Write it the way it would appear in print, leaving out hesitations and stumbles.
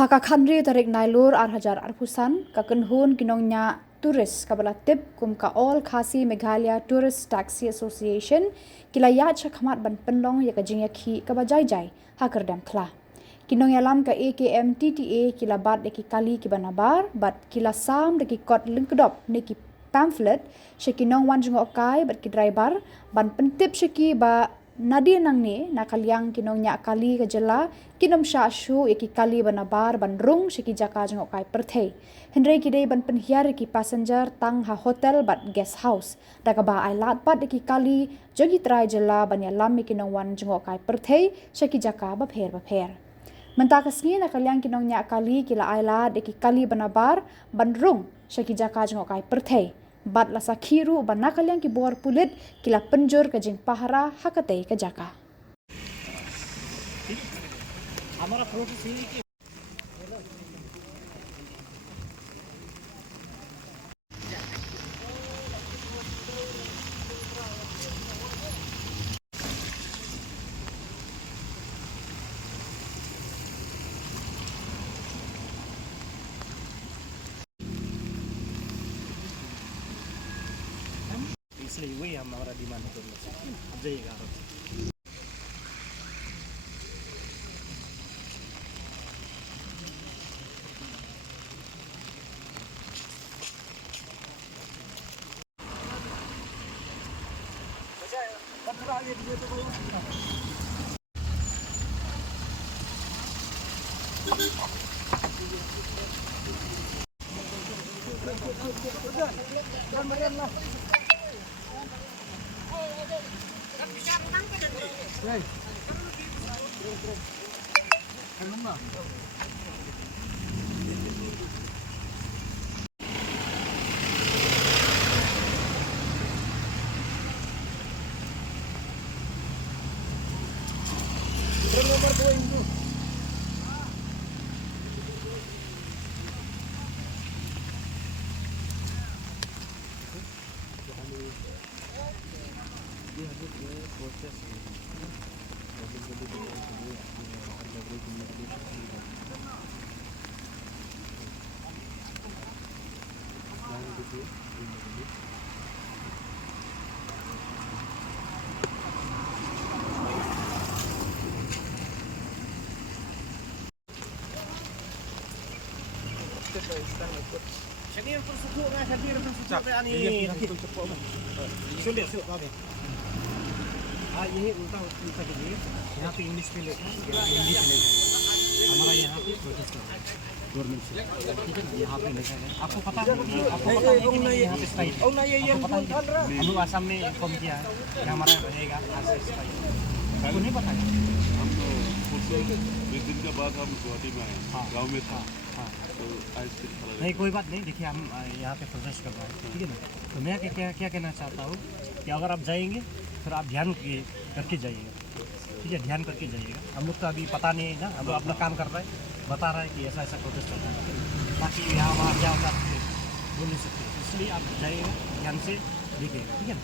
Haka khandri tarik nailur arhajar arpusan kakenhun kinongnya turis kabala tip kum ka all khasi Meghalaya Tourist Taxi Association kilaya chakhamat ban penlong ya kajing yakhi kabajai jai ha Kyrdem Khla kinong yalam ka AKMTTA kilabat deki kali kibanabar bat kila sam deki kot Lyngkdop neki pamphlet shekinong wan jung okai bat ki driver ban pentip sheki ba Nadi nang ni nakaliang kinong nya kali ke jela kinom sha shu yaki kali banabar ban rung shiki jaka jong kai perthei hendrei kidei ban penhiar ki passenger tang ha hotel bat guest house daga ba ai lat pat yaki kali jogi trai jela ban ya lam kinong wan jong kai perthei shiki jaka ba pher mentakasngi nakaliang kinong nya kali kila ai lat yaki kali banabar ban rung shiki jaka jong kai perthei bat la sakhiru banakaliang ki bor pulit kila penjur ke jing pahara hakatei ke jaka हमारा प्रोसेस यही कि इसलिए वही हमारा डिमांड है जाइएगा Hadir bersyukur ani sulit apa ये उल्टा उल्टा करिए यहाँ पे इंग्लिश पे लिखा है हिंदी पे लिखा है हमारा यहाँ पे प्रोटेस्ट कर रहा है गवर्नमेंट से ठीक है यहाँ पे लिखा है आपको पता है कि नहीं यहाँ पे स्ट्राइक पता है हम लोग आसाम में इन्फॉर्म किया है कि हमारा रहेगा आपको नहीं पता है हम तो एक दिन के बाद हम गुवाहाटी में आए गाँव में था नहीं कोई बात नहीं देखिए हम यहाँ पे प्रोटेस्ट कर रहे हैं ठीक है ना तो मैं क्या कहना चाहता हूँ कि अगर आप जाएंगे फिर आप ध्यान करके जाइएगा ठीक है ध्यान करके जाइएगा हम लोग तो अभी पता नहीं है ना हम लोग अपना काम कर रहे हैं बता रहा है कि ऐसा ऐसा प्रोटेस्ट होता है बाकी यहाँ वहाँ क्या होता है बोल नहीं सकते इसलिए आप जाइएगा ध्यान से देखिएगा ठीक है ना